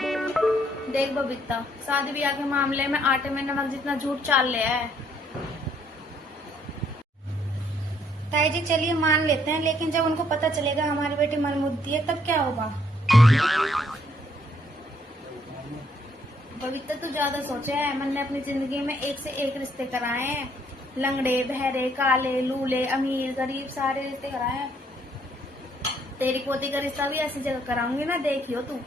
देख बबीता, शादी ब्याह के मामले में आटे में नमक जितना झूठ चाल लिया है। ताई जी चलिए मान लेते हैं, लेकिन जब उनको पता चलेगा हमारी बेटी मनमुद्दी है तब क्या होगा? बबीता तू ज्यादा सोचे है। मैंने अपनी जिंदगी में एक से एक रिश्ते कराए हैं। लंगड़े, बहरे, काले, लूले, अमीर, गरीब सारे रिश्ते कराए हैं। तेरी पोती का रिश्ता भी ऐसी जगह कराऊंगी ना, देखियो तू।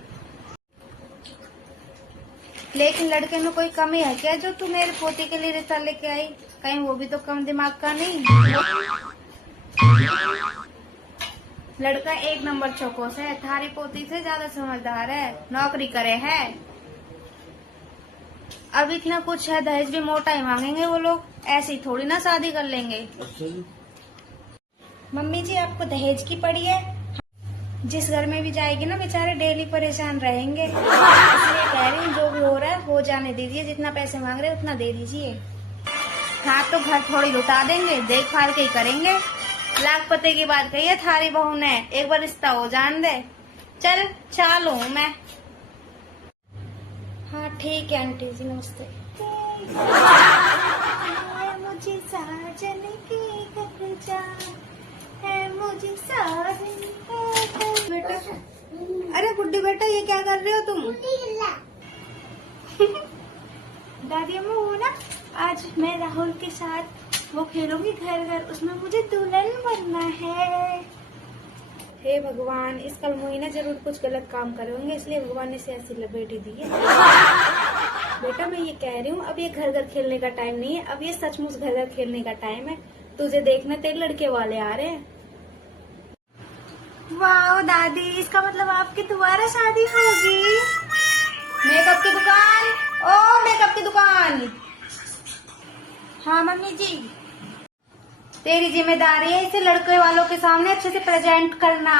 लेकिन लड़के में कोई कमी है क्या जो तू मेरी पोती के लिए रिश्ता लेके आई? कहीं वो भी तो कम दिमाग का नहीं? लड़का एक नंबर चौकोस है, थारी पोती से ज्यादा समझदार है, नौकरी करे है। अब इतना कुछ है, दहेज भी मोटा ही मांगेंगे वो लोग, ऐसे ही थोड़ी ना शादी कर लेंगे। मम्मी जी आपको दहेज की पड़ी है? जिस घर में भी जाएगी ना बेचारे डेली परेशान रहेंगे, इसलिए कह रही हूँ जो भी हो रहा है हो जाने दीजिए, जितना पैसे मांग रहे हैं उतना दे दीजिए। हाँ तो घर थोड़ी लुटा देंगे, देखभाल के ही करेंगे। लाख पते की बात कही है थारी बहू ने, एक बार रिश्ता हो जान दे। चल चालू हूँ मैं। हाँ ठीक है आंटी जी, नमस्ते। मुझे साजन की कब्जा है, मुझे साजन बेटा, अरे बुड्ढी बेटा ये क्या कर रहे हो तुम? दादी अम्मा वो ना, आज मैं राहुल के साथ वो खेलूंगी घर घर, उसमें मुझे दुल्हन बनना है। हे भगवान, इस कल मुई ना जरूर कुछ गलत काम करे होंगे, इसलिए भगवान ने इसे ऐसी बेटी दी है। बेटा मैं ये कह रही हूँ, अब ये घर घर खेलने का टाइम नहीं है, अब ये सचमुच घर घर खेलने का टाइम है। तुझे देखना तेरे लड़के वाले आ रहे हैं। वाह दादी, इसका मतलब आपकी दोबारा शादी होगी। मेकअप की दुकान, ओ मेकअप की दुकान। हाँ मम्मी जी। तेरी जिम्मेदारी है इसे लड़के वालों के सामने अच्छे से प्रेजेंट करना।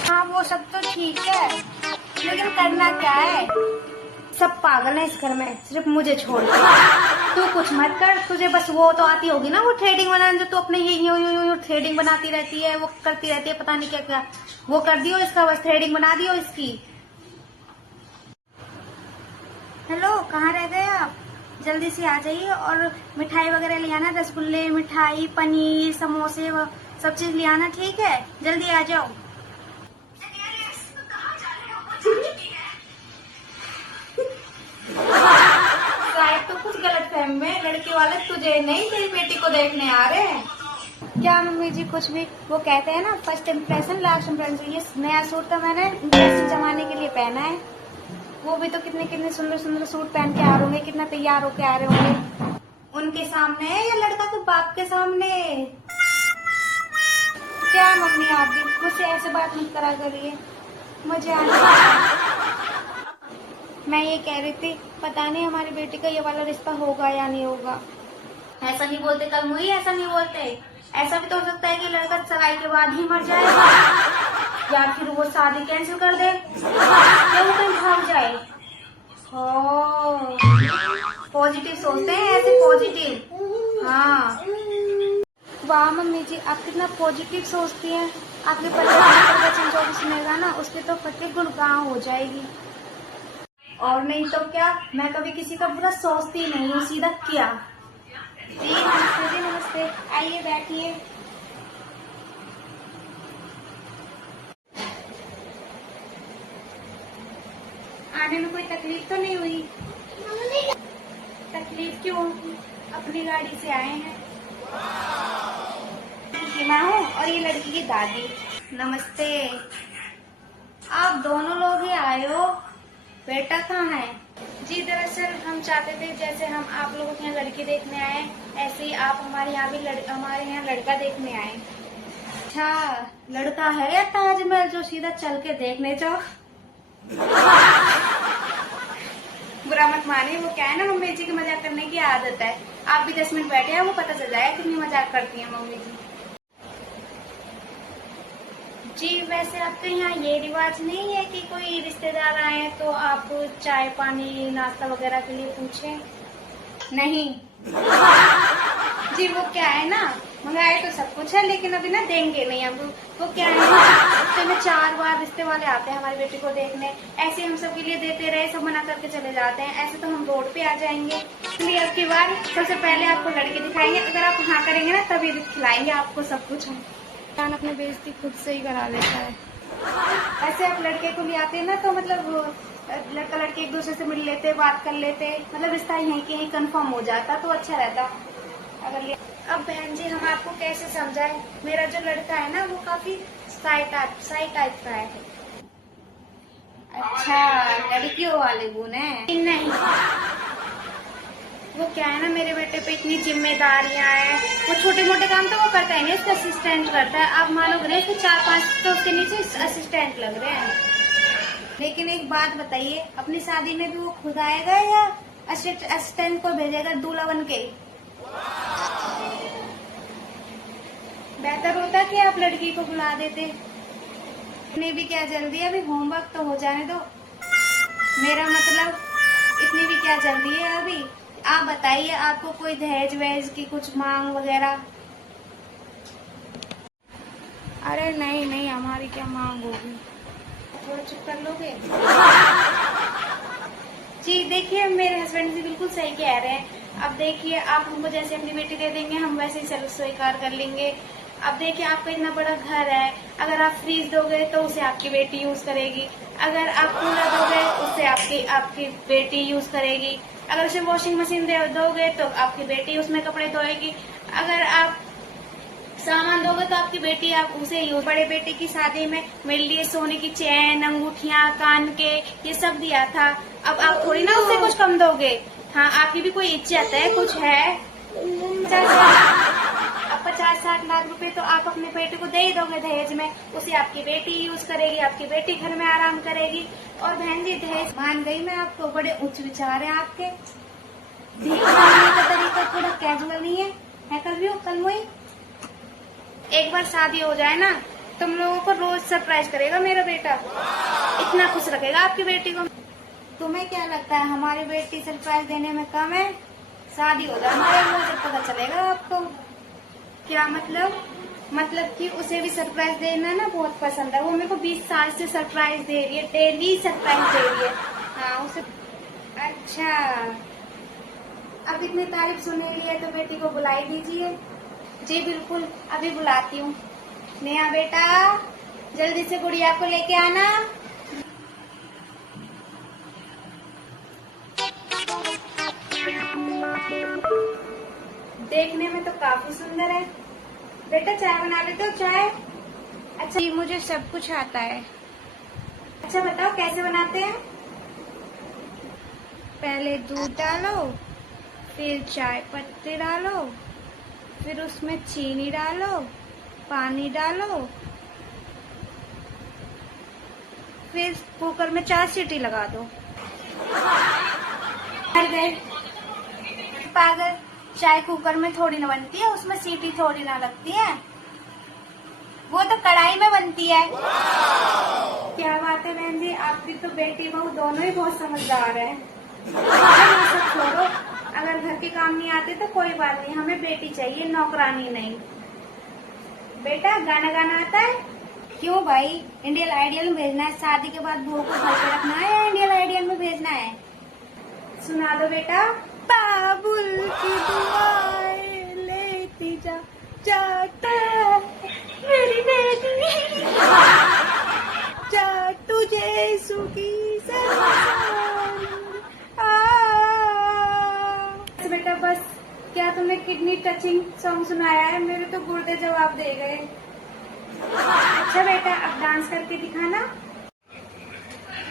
हाँ वो सब तो ठीक है, लेकिन करना क्या है? सब पागल है इस घर में, सिर्फ मुझे छोड़ के। तू कुछ मत कर, तुझे बस वो तो आती होगी ना, वो थ्रेडिंग बनाने, जो तू अपने ये थ्रेडिंग बनाती रहती है, वो करती रहती है, पता नहीं क्या क्या। वो कर दियो इसका, बस थ्रेडिंग बना दियो इसकी। हेलो, कहाँ रह गए आप? जल्दी से आ जाइए और मिठाई वगैरह ले आना, रसगुल्ले, मिठाई, पनीर, समोसे, वो सब चीज ले आना, ठीक है? जल्दी आ जाओ। शायद तो कुछ गलत फहमी में, लड़के वाले तुझे नहीं तेरी बेटी को देखने आ रहे हैं। क्या मम्मी जी, कुछ भी वो कहते हैं ना, फर्स्ट इम्प्रेशन लास्ट इम्प्रेशन। ये नया सूट तो मैंने इम्प्रेशन जमाने के लिए पहना है। वो भी तो कितने कितने सुंदर सुंदर सूट पहन के आ रहे होंगे, कितना तैयार होके आ रहे होंगे। उनके सामने या लड़का तो बाप के सामने? क्या मम्मी आप भी मुझसे ऐसे बात नहीं करा करिए, मुझे आने। मैं ये कह रही थी, पता नहीं हमारी बेटी का ये वाला रिश्ता होगा या नहीं होगा। ऐसा नहीं बोलते कल मुई, ऐसा नहीं बोलते। ऐसा भी तो हो सकता है कि लड़का सगाई के बाद ही मर जाएगा, या फिर वो शादी कैंसिल कर दे, या वो कहीं भाग जाए। पॉजिटिव सोचते हैं ऐसे, पॉजिटिव। हाँ वाह मम्मी जी, आप कितना पॉजिटिव सोचती हैं। आपके प्रवचन जो भी सुनेगा ना, उसके तो फटे गुणगान हो जाएगी। और नहीं तो क्या, मैं कभी किसी का बुरा सोचती नहीं हूँ, सीधा किया। जी नमस्ते, जी नमस्ते, आइए बैठिए। आने में कोई तकलीफ तो नहीं हुई? तकलीफ क्यों होगी, अपनी गाड़ी से आए हैं। की माँ हूँ और ये लड़की की दादी। नमस्ते। आप दोनों लोग ही आए हो, बेटा कहाँ है? जी दरअसल हम चाहते थे जैसे हम आप लोगों के यहाँ लड़की देखने आए, ऐसे ही आप हमारे यहाँ भी हमारे यहाँ लड़का देखने आए। अच्छा, लड़का है या ताजमहल जो सीधा चल के देखने जाओ? बुरा मत मानिए, वो क्या है ना, मम्मी जी की मजाक करने की आदत है। आप भी 10 मिनट बैठे हैं, वो पता चल जाएगा कितनी मजाक करती हैं मम्मी जी। जी वैसे आपके यहाँ ये रिवाज नहीं है कि कोई रिश्तेदार आए तो आप चाय पानी नाश्ता वगैरह के लिए पूछें? नहीं जी वो क्या है ना, मंगाए तो सब कुछ है, लेकिन अभी ना देंगे नहीं हम। वो क्या है ना, हफ्ते में 4 बार रिश्ते वाले आते हैं हमारी बेटी को देखने। ऐसे हम सबके लिए देते रहे, सब मना करके चले जाते हैं। ऐसे तो हम रोड पे आ जाएंगे। इसलिए अब की बार सबसे पहले आपको लड़के दिखाएंगे। अगर आप हाँ करेंगे ना तभी खिलाएंगे आपको सब कुछ हम। जान अपनी बेइज्जती खुद से ही करा लेता है। ऐसे आप लड़के को ले आते हैं ना तो मतलब लड़का लड़के एक दूसरे से मिल लेते, बात कर लेते, मतलब रिश्ता यहीं के यहीं कंफर्म हो जाता तो अच्छा रहता। अगर अब बहन जी हम आपको कैसे समझाएं, मेरा जो लड़का है ना वो काफी साई टाइप का है। अच्छा, लड़कियों वाले गुण है? नहीं, वो क्या है ना मेरे बेटे पे इतनी जिम्मेदारियां हैं। वो छोटे मोटे काम तो वो करता ही नहीं, उसका असिस्टेंट करता है। आप मानोगे नहीं, उसके 4-5 तो उसके नीचे असिस्टेंट लग रहे हैं। लेकिन एक बात बताइए, अपनी शादी में भी वो खुद आएगा या असिस्टेंट को भेजेगा दूल्हा बन के? बेहतर होता कि आप लड़की को बुला देते। इतनी भी क्या जल्दी है, अभी होमवर्क तो हो जाने दो। मेरा मतलब इतनी भी क्या जल्दी है अभी। आप बताइए, आपको कोई दहेज वहेज की कुछ मांग वगैरह? अरे नहीं नहीं, हमारी क्या मांग होगी, थोड़ा चुप कर लोगे? जी देखिए, मेरे हस्बैंड जी बिल्कुल सही कह रहे हैं। अब देखिए, आप हमको जैसे अपनी बेटी दे देंगे हम वैसे ही स्वीकार कर लेंगे। अब देखिए, आपका इतना बड़ा घर है, अगर आप फ्रीज दोगे तो उसे आपकी बेटी यूज करेगी। अगर आप कूलर दोगे उससे आपकी बेटी यूज करेगी। अगर उसे वॉशिंग मशीन दोगे तो आपकी बेटी उसमें कपड़े धोएगी। अगर आप सामान दोगे तो आपकी बेटी आप उसे यूज। बड़े बेटे की शादी में मेरे लिए सोने की चैन, अंगूठियां, कान के ये सब दिया था। अब आप थोड़ी ना उससे कुछ कम दोगे। हाँ, आपकी भी कोई इज्जत है, कुछ है। अब 50-60 लाख रुपए तो आप अपने बेटे को दे ही दोगे दहेज में। उसे आपकी बेटी यूज करेगी, आपकी बेटी घर में आराम करेगी। और बहन जी, दहेज मान गई मैं, आपको बड़े उच्च विचार है आपके। भीख मांगने का तरीका थोड़ा कैजुअल नहीं है कभी कलमोई? एक बार शादी हो जाए ना, तुम लोगों को रोज सरप्राइज करेगा मेरा बेटा। इतना खुश रखेगा आपकी बेटी को। तुम्हें क्या लगता है हमारी बेटी सरप्राइज देने में कम है? शादी हो जाए जब पता चलेगा आपको। क्या मतलब कि उसे भी सरप्राइज देना ना बहुत पसंद है। वो मेरे को 20 साल से सरप्राइज दे रही है, डेली सरप्राइज दे रही है। हाँ उसे। अच्छा, अब इतनी तारीफ सुने लिए तो बेटी को बुला ही दीजिए। जी बिल्कुल, अभी बुलाती हूँ। नेहा बेटा, जल्दी से गुड़िया को लेके आना। देखने में तो काफी सुंदर है। बेटा चाय बना लेते हो? चाय? अच्छा जी, मुझे सब कुछ आता है। अच्छा बताओ कैसे बनाते हैं? पहले दूध डालो, फिर चाय पत्ती डालो, फिर उसमें चीनी डालो, पानी डालो, फिर कुकर में 4 सीटी लगा दो। पागल, चाय कुकर में थोड़ी ना बनती है, उसमें सीटी थोड़ी ना लगती है, वो तो कढ़ाई में बनती है। क्या बात है बहन जी, आपकी तो बेटी बहू दोनों ही बहुत समझदार है। सब छोड़ो, अगर घर के काम नहीं आते तो कोई बात नहीं, हमें बेटी चाहिए, नौकरानी नहीं। बेटा गाना गाना आता है? क्यों भाई, इंडियन आइडियल में भेजना है? शादी के बाद बहू को घर पे रखना है या इंडियन आइडियल में भेजना है? सुना दो बेटा। बाबुल की दुआएं लेती जा, जाता मेरी बेटी जा, तुझे सुखी बेटा। बस क्या तुमने किडनी टचिंग सॉन्ग सुनाया है? मेरे तो गुर्दे जवाब दे गए। अच्छा बेटा, अब डांस करके दिखाना।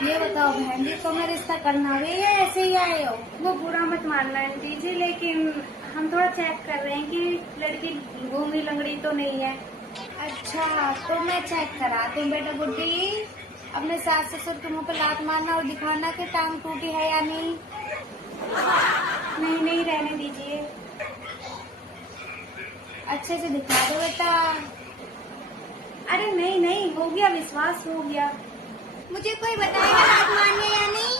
ये बताओ बहन जी, तुम्हें रिश्ता करना है या ऐसे ही आए हो? वो बुरा मत मानना आंटी जी, लेकिन हम थोड़ा चेक कर रहे हैं कि लड़की घूंगी लंगड़ी तो नहीं है। अच्छा, तो मैं चेक करा दूं बेटा। गुड्डी, अपने सास ससुर के मुंह पे लात मारना और दिखाना कि टांग टूटी है या नहीं। नहीं नहीं, रहने दीजिए, अच्छे से दिखा दो बेटा। अरे नहीं नहीं, हो गया, विश्वास हो गया। मुझे कोई बताएगा लात मारने या नहीं?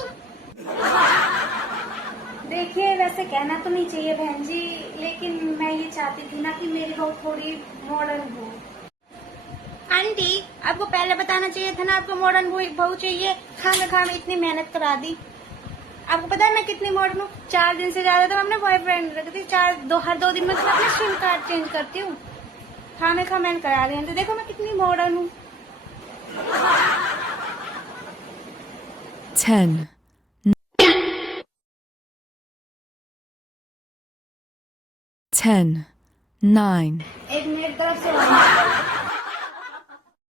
देखिए, वैसे कहना तो नहीं चाहिए बहन जी, लेकिन मैं ये चाहती थी ना कि मेरी बहू थोड़ी मॉडर्न हो। आंटी आपको पहले बताना चाहिए था ना, आपको मॉडर्न बहू चाहिए। खाना खाना इतनी मेहनत करा दी। आपको पता है मैं कितनी मॉडर्न हूँ। 4 दिन से ज्यादा तो मैं अपने बॉयफ्रेंड रखती हूँ। हर 2 दिन में तो मैं अपना सिम कार्ड चेंज करती हूँ। खाने का मैंने करा रही हूँ, तो देखो मैं कितनी मॉडर्न हूँ। 10, 10, 9, एक मेरी तरफ से